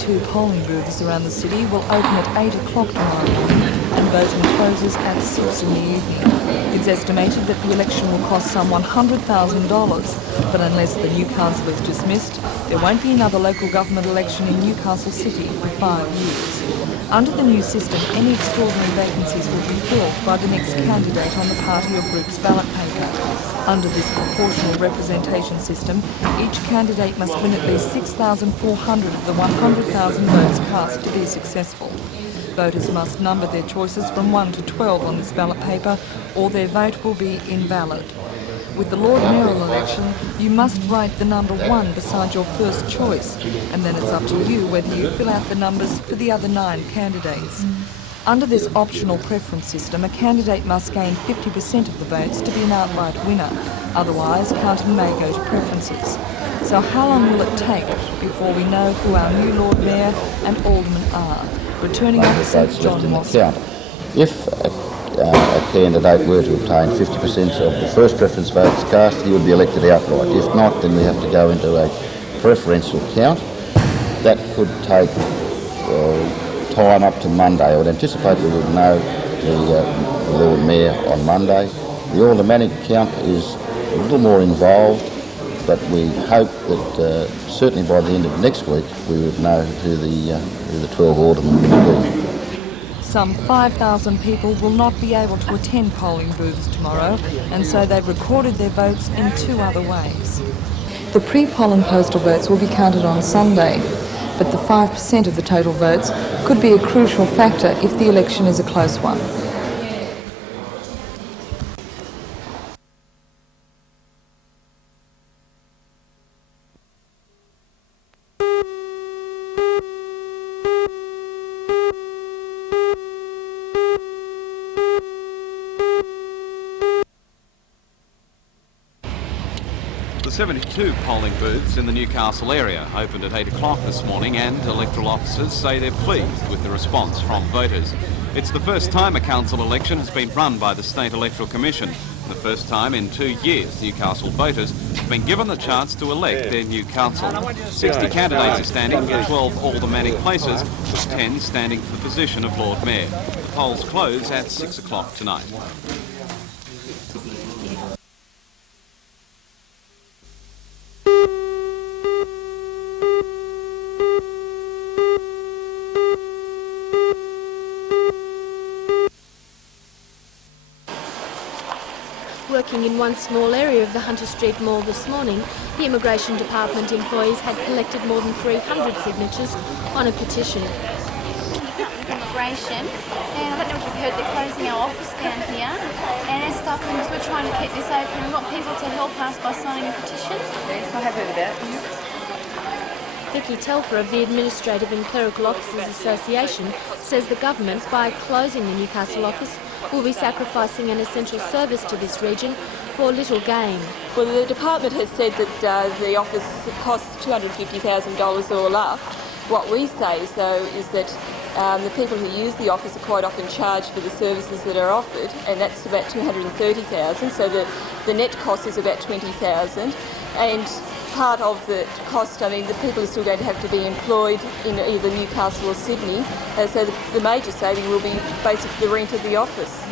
72 polling booths around the city will open at 8 o'clock tomorrow morning and voting closes at 6 in the evening. It's estimated that the election will cost some $100,000, but unless the new council is dismissed, there won't be another local government election in Newcastle City for 5 years. Under the new system, any extraordinary vacancies will be filled by the next candidate on the party or group's ballot paper. Under this proportional representation system, each candidate must win at least 6,400 of the 100,000 votes cast to be successful. Voters must number their choices from 1 to 12 on this ballot paper, or their vote will be invalid. With the Lord Mayoral election, you must write the number 1 beside your first choice, and then it's up to you whether you fill out the numbers for the other 9 candidates. Under this optional preference system, a candidate must gain 50% of the votes to be an outright winner. Otherwise, counting may go to preferences. So how long will it take before we know who our new Lord Mayor and Aldermen are? Returning Officer John Moss. If a candidate were to obtain 50% of the first preference votes cast, he would be elected outright. If not, then we have to go into a preferential count. That could take time up to Monday. I would anticipate we would know the Lord Mayor on Monday. The aldermanic count is a little more involved, but we hope that certainly by the end of next week we would know who the 12 aldermen will be. Some 5,000 people will not be able to attend polling booths tomorrow, and so they've recorded their votes in 2 other ways. The pre-polling postal votes will be counted on Sunday, but the 5% of the total votes could be a crucial factor if the election is a close one. The 72 polling booths in the Newcastle area opened at 8 o'clock this morning, and electoral officers say they're pleased with the response from voters. It's the first time a council election has been run by the State Electoral Commission. The first time in 2 years Newcastle voters have been given the chance to elect their new council. 60 candidates are standing for 12 aldermanic places, with 10 standing for the position of Lord Mayor. The polls close at 6 o'clock tonight. Working in one small area of the Hunter Street Mall this morning, the Immigration Department employees had collected more than 300 signatures on a petition. Immigration, and I don't know if you've heard, they're closing our office down here, and our staff members, we're trying to keep this open. We want people to help us by signing a petition. Yes, I have heard of that. Vicky Telfer of the Administrative and Clerical Officers Association says the government, by closing the Newcastle office, will be sacrificing an essential service to this region for little gain. Well, the department has said that the office costs $250,000 all up. What we say, though, is that the people who use the office are quite often charged for the services that are offered, and that's about $230,000, so the net cost is about $20,000. And part of the cost, I mean, the people are still going to have to be employed in either Newcastle or Sydney, so the major saving will be basically the rent of the office.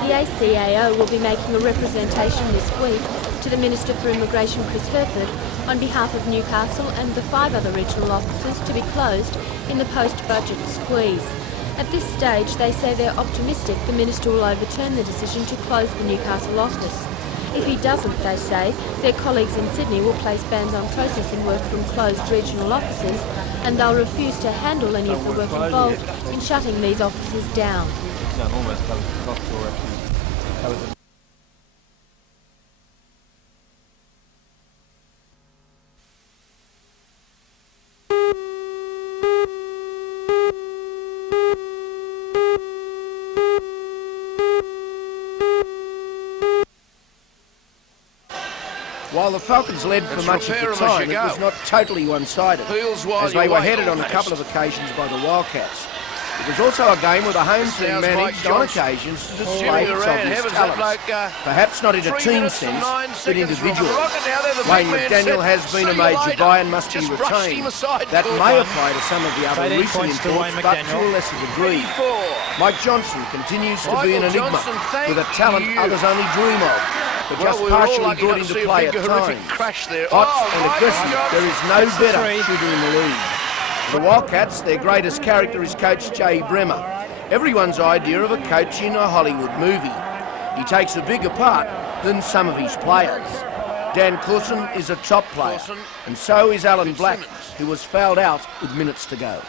The ACAO will be making a representation this week to the Minister for Immigration, Chris Herford, on behalf of Newcastle and the 5 other regional offices to be closed in the post-budget squeeze. At this stage, they say they're optimistic the Minister will overturn the decision to close the Newcastle office. If he doesn't, they say, their colleagues in Sydney will place bans on processing work from closed regional offices, and they'll refuse to handle any of the work involved in shutting these offices down. While the Falcons led for much of the time, it was not totally one-sided, as they were headed on a couple of occasions by the Wildcats. It was also a game with the home team managed on occasions to display its obvious talents. Perhaps not in a team sense, but individually. Wayne McDaniel has been a major buy and must be retained. That may apply to some of the other recent imports, but to a lesser degree. Mike Johnson continues to be an enigma, with a talent others only dream of, but just partially brought into play at times. Hot and aggressive, there is no better shooter in the league. The Wildcats, their greatest character is coach Jay Bremer. Everyone's idea of a coach in a Hollywood movie. He takes a bigger part than some of his players. Dan Clausen is a top player, and so is Alan Black, who was fouled out with minutes to go.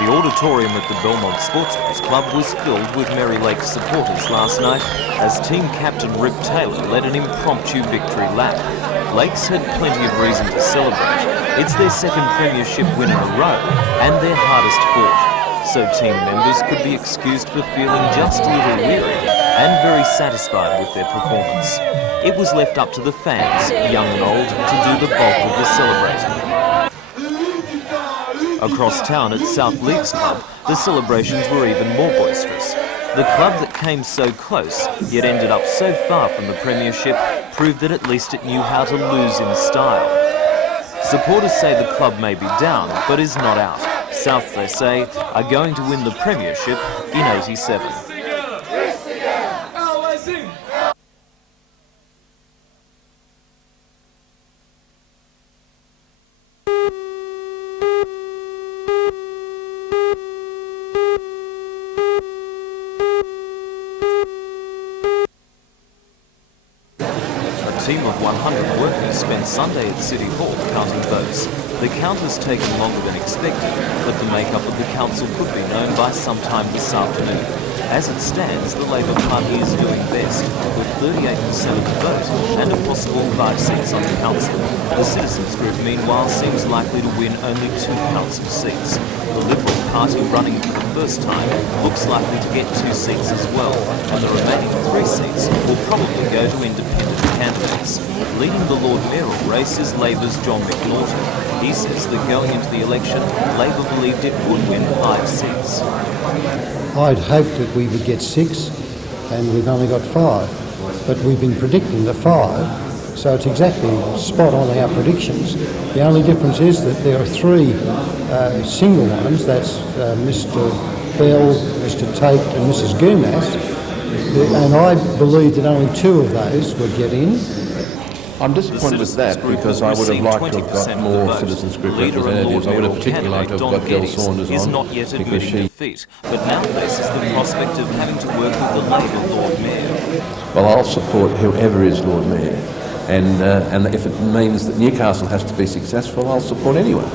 The auditorium at the Belmont Sportsman's Club was filled with Merry Lakes supporters last night as team captain Rip Taylor led an impromptu victory lap. Lakes had plenty of reason to celebrate. It's their second premiership win in a row and their hardest fought, so team members could be excused for feeling just a little weary and very satisfied with their performance. It was left up to the fans, young and old, to do the bulk of the celebrating. Across town at South Leagues Club, the celebrations were even more boisterous. The club that came so close, yet ended up so far from the premiership, proved that at least it knew how to lose in style. Supporters say the club may be down, but is not out. South, they say, are going to win the premiership in '87. A team of 100 workers spent Sunday at City Hall counting votes. The count has taken longer than expected, but the makeup of the council could be known by sometime this afternoon. As it stands, the Labor Party is doing best, with 38% of the vote and a possible 5 seats on the council. The Citizens Group, meanwhile, seems likely to win only 2 council seats. The Liberal Party, running for the first time, looks likely to get 2 seats as well, and the remaining 3 seats will probably go to independent candidates. Leading the Lord Mayoral race is Labor's John McNaughton. He says that going into the election, Labor believed it would win 5 seats. I'd hoped that we would get 6, and we've only got 5. But we've been predicting the 5, so it's exactly spot on our predictions. The only difference is that there are 3 single ones. That's Mr. Bell, Mr. Tate, and Mrs. Gumas. And I believe that only 2 of those would get in. I'm disappointed with that because I would have liked to have got more Citizens Group representatives. I would have particularly liked to have got Del Saunders is on not yet because admitting defeat, but now faces the prospect of having to work with the Labor Lord Mayor. Well, I'll support whoever is Lord Mayor, and if it means that Newcastle has to be successful, I'll support anyone.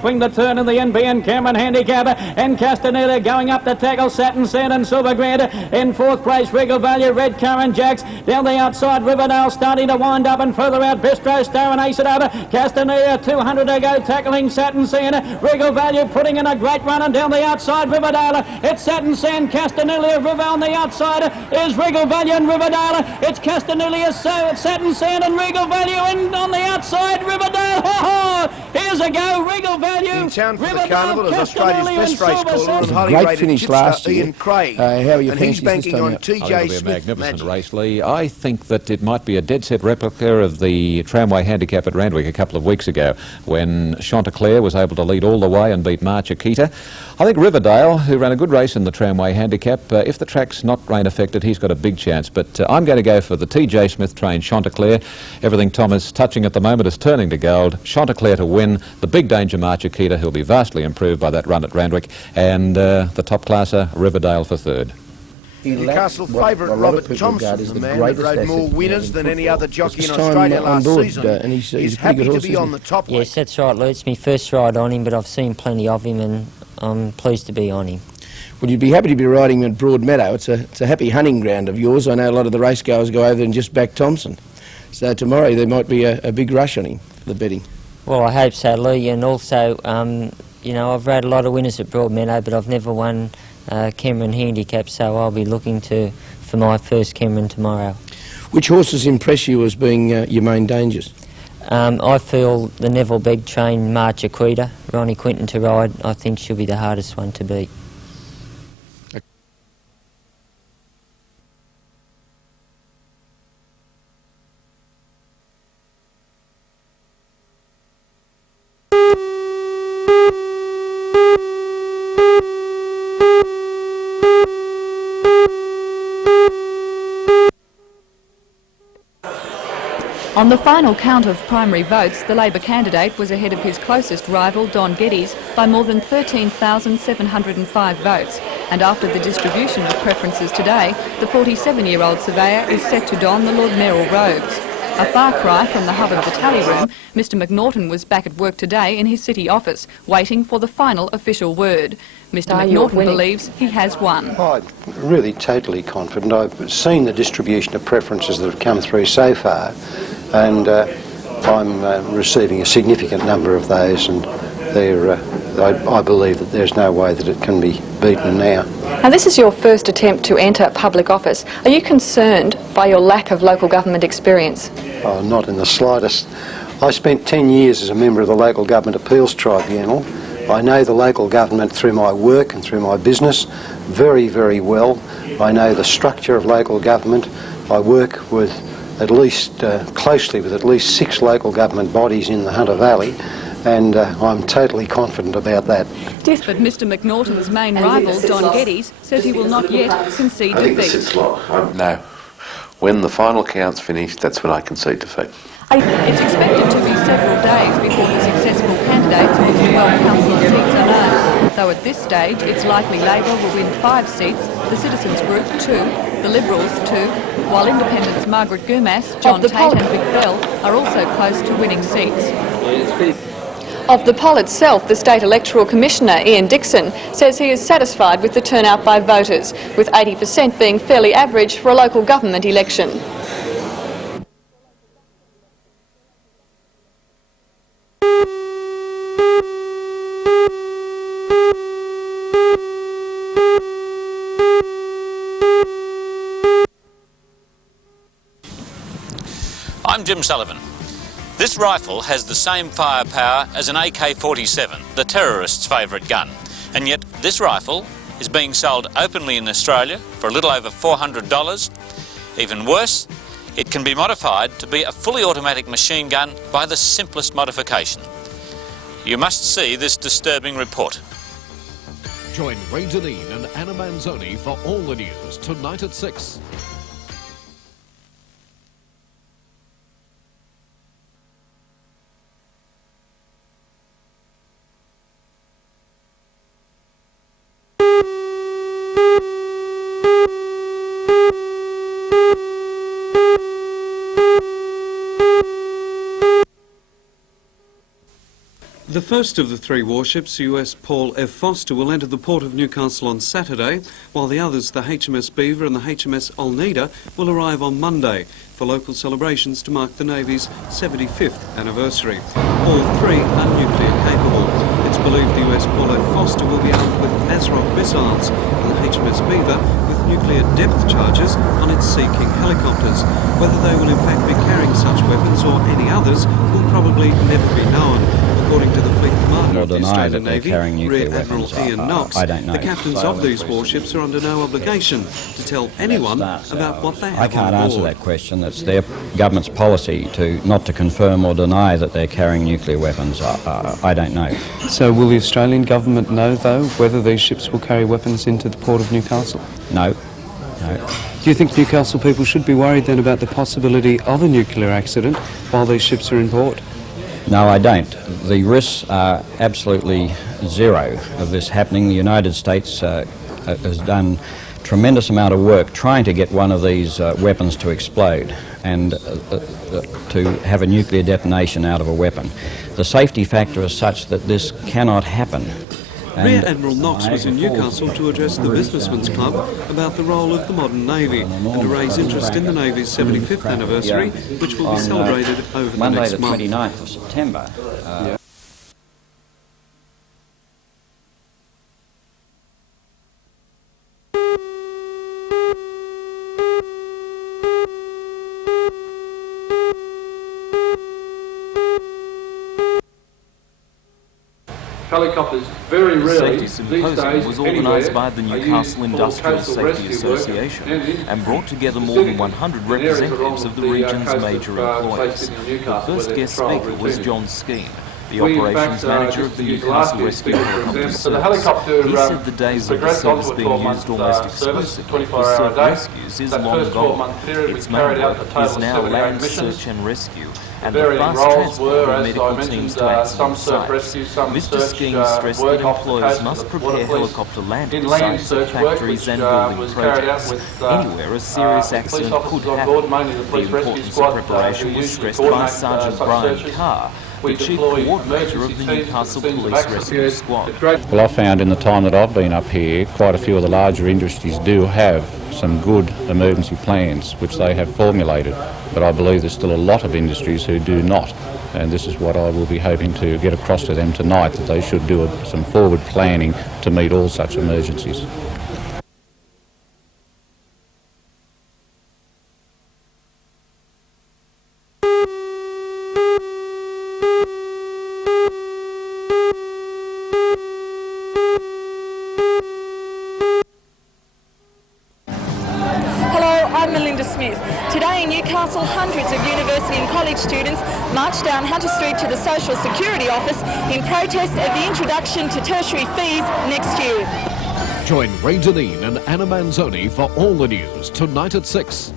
Swing the turn in the NBN Cameron handicap, and Castaneda going up to tackle Satin Sand and Silver Grand. In fourth place, Regal Value, Red Current Jacks. Down the outside, Riverdale starting to wind up, and further out, Bistro Star and Ace it over. Castaneda, 200 to go, tackling Satin Sand. Regal Value putting in a great run, and down the outside, Riverdale. It's Satin Sand, Castaneda, River on the outside is Regal Value and Riverdale. It's Castaneda, Satin Sand and Regal Value, and on the outside, Riverdale. Here's a go, Regal Value. In town for the carnival is Australia's best race caller and highly great rated finish last year. Ian Craig. How are your and he's banking on out? TJ It'll be a Smith magnificent Magic. race, Lee. I think that it might be a dead set replica of the Tramway Handicap at Randwick a couple of weeks ago when Chanticleer was able to lead all the way and beat March Akita. I think Riverdale, who ran a good race in the Tramway Handicap, if the track's not rain affected, he's got a big chance. But I'm going to go for the TJ Smith trained Chanticleer. Everything Tom is touching at the moment is turning to gold. Chanticleer to win. The big danger March Akita, who'll be vastly improved by that run at Randwick. And the top classer, Riverdale for third. Newcastle favourite Robert Thompson, the man that rode more winners than any other jockey in Australia last season, and he's happy good to horse, be on the top weight. Yes, that's right, Lou. It's my first ride on him, but I've seen plenty of him, and I'm pleased to be on him. Well, you'd be happy to be riding at Broadmeadow. It's a happy hunting ground of yours. I know a lot of the race goers go over and just back Thompson. So tomorrow there might be a big rush on him for the betting. Well, I hope so, Lou, and also, you know, I've rode a lot of winners at Broadmeadow, but I've never won Cameron Handicap, so I'll be looking for my first Cameron tomorrow. Which horses impress you as being your main dangers? I feel the Neville Begg trained March Akita, Ronnie Quinton to ride. I think she'll be the hardest one to beat. On the final count of primary votes, the Labor candidate was ahead of his closest rival, Don Geddes, by more than 13,705 votes. And after the distribution of preferences today, the 47-year-old surveyor is set to don the Lord Mayoral robes. A far cry from the hub of the tally room, Mr McNaughton was back at work today in his city office, waiting for the final official word. Mr McNaughton believes he has won. I'm really totally confident. I've seen the distribution of preferences that have come through so far, and I'm receiving a significant number of those, and I believe that there's no way that it can be beaten now. Now, this is your first attempt to enter public office. Are you concerned by your lack of local government experience? Oh, not in the slightest. I spent 10 years as a member of the Local Government Appeals Tribunal. I know the local government through my work and through my business very, very well. I know the structure of local government. I work with at least, closely with at least 6 local government bodies in the Hunter Valley, and I'm totally confident about that. Yes, but Mr McNaughton's main rival, Don Geddes, says he will not yet concede defeat. No. When the final count's finished, that's when I concede defeat. It's expected to be several days before the successful candidates for the 12 council seats are known, though at this stage it's likely Labor will win 5 seats, the Citizens Group 2, the Liberals 2, while Independents Margaret Gurmas, John Tate and Vic Bell are also close to winning seats. Of the poll itself, the State Electoral Commissioner, Ian Dixon, says he is satisfied with the turnout by voters, with 80% being fairly average for a local government election. I'm Jim Sullivan. This rifle has the same firepower as an AK-47, the terrorist's favourite gun, and yet this rifle is being sold openly in Australia for a little over $400. Even worse, it can be modified to be a fully automatic machine gun by the simplest modification. You must see this disturbing report. Join Ray Deneen and Anna Manzoni for all the news tonight at 6. The first of the 3 warships, US Paul F. Foster, will enter the port of Newcastle on Saturday, while the others, the HMS Beaver and the HMS Alneda, will arrive on Monday for local celebrations to mark the Navy's 75th anniversary. All 3 are nuclear capable. It's believed the US Paul F. Foster will be armed with ASROC missiles and the HMS Beaver with nuclear depth charges on its Sea King helicopters. Whether they will in fact be carrying such weapons or any others will probably never be known. According to the Fleet Commander of the Australian Navy, Rear Admiral Ian Knox, the captains of these warships are under no obligation to tell anyone about what they have on board. I can't answer that question. It's their government's policy not to confirm or deny that they're carrying nuclear weapons. I don't know. So will the Australian government know, though, whether these ships will carry weapons into the port of Newcastle? No. No. Do you think Newcastle people should be worried then about the possibility of a nuclear accident while these ships are in port? No, I don't. The risks are absolutely zero of this happening. The United States has done a tremendous amount of work trying to get one of these weapons to explode and to have a nuclear detonation out of a weapon. The safety factor is such that this cannot happen. Rear Admiral Knox was in Newcastle to address the Businessmen's Club about the role of the modern Navy and to raise interest in the Navy's 75th anniversary, which will be celebrated over the next month. Monday the 29th of September. Helicopters very rarely The Safety Symposium was organised by the Newcastle Industrial Safety Association and brought together more than 100 representatives of the region's major employers. The first guest speaker was John Skeen, the operations manager of the Newcastle Rescue Helicopter Service. He said the days of the service being used almost exclusively for surf rescues is long gone. Its main work is now land search and rescue and the fast transport of medical teams to accident sites. Mr. Skeen stressed that employers must prepare helicopter landing sites at factories and building projects, anywhere a serious accident could happen. The importance of preparation was stressed by Sergeant Brian Carr, the Chief Coordinator of the Newcastle Police Rescue Squad. Well, I've found in the time that I've been up here, quite a few of the larger industries do have some good emergency plans which they have formulated, but I believe there's still a lot of industries who do not, and this is what I will be hoping to get across to them tonight, that they should do some forward planning to meet all such emergencies. I'm Melinda Smith. Today in Newcastle, hundreds of university and college students marched down Hunter Street to the Social Security office in protest of the introduction to tertiary fees next year. Join Ray Deneen and Anna Manzoni for all the news tonight at 6.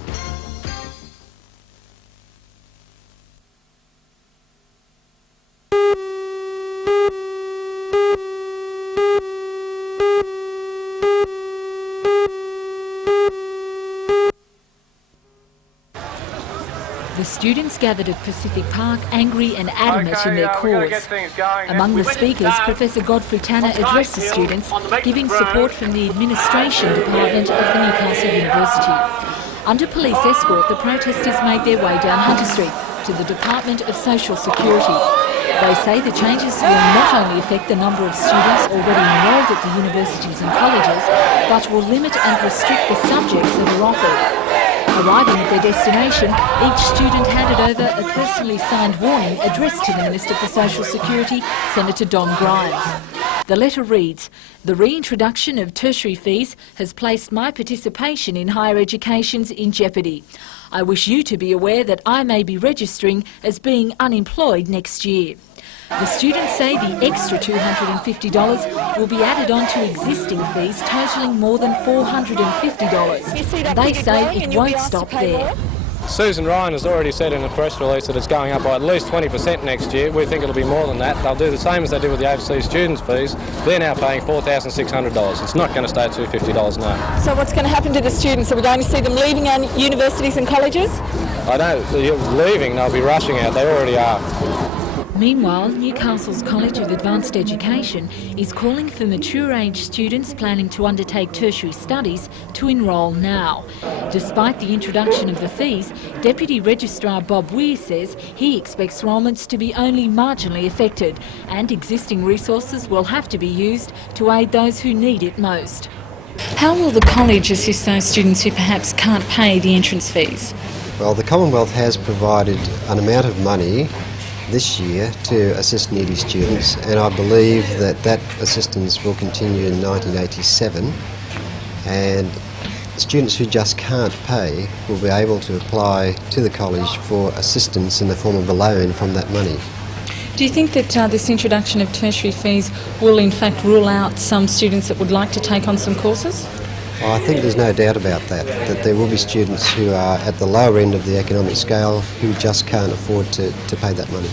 The students gathered at Pacific Park angry and adamant in their cause. Among the speakers, Professor Godfrey Tanner addressed the students, giving support from the Administration Department of the Newcastle University. Under police escort, the protesters made their way down Hunter Street to the Department of Social Security. They say the changes will not only affect the number of students already enrolled at the universities and colleges, but will limit and restrict the subjects that are offered. Arriving at their destination, each student handed over a personally signed warning addressed to the Minister for Social Security, Senator Don Grimes. The letter reads, "The reintroduction of tertiary fees has placed my participation in higher education in jeopardy. I wish you to be aware that I may be registering as being unemployed next year." The students say the extra $250 will be added on to existing fees totalling more than $450. They say it won't stop there. Susan Ryan has already said in a press release that it's going up by at least 20% next year. We think it'll be more than that. They'll do the same as they did with the overseas students' fees. They're now paying $4,600. It's not going to stay at $250 now. So what's going to happen to the students? Are we going to see them leaving our universities and colleges? I don't. They're leaving, they'll be rushing out. They already are. Meanwhile, Newcastle's College of Advanced Education is calling for mature-age students planning to undertake tertiary studies to enrol now. Despite the introduction of the fees, Deputy Registrar Bob Weir says he expects enrolments to be only marginally affected, and existing resources will have to be used to aid those who need it most. How will the college assist those students who perhaps can't pay the entrance fees? Well, the Commonwealth has provided an amount of money this year to assist needy students, and I believe that that assistance will continue in 1987, and students who just can't pay will be able to apply to the college for assistance in the form of a loan from that money. Do you think that this introduction of tertiary fees will in fact rule out some students that would like to take on some courses? I think there's no doubt about that there will be students who are at the lower end of the economic scale who just can't afford to pay that money.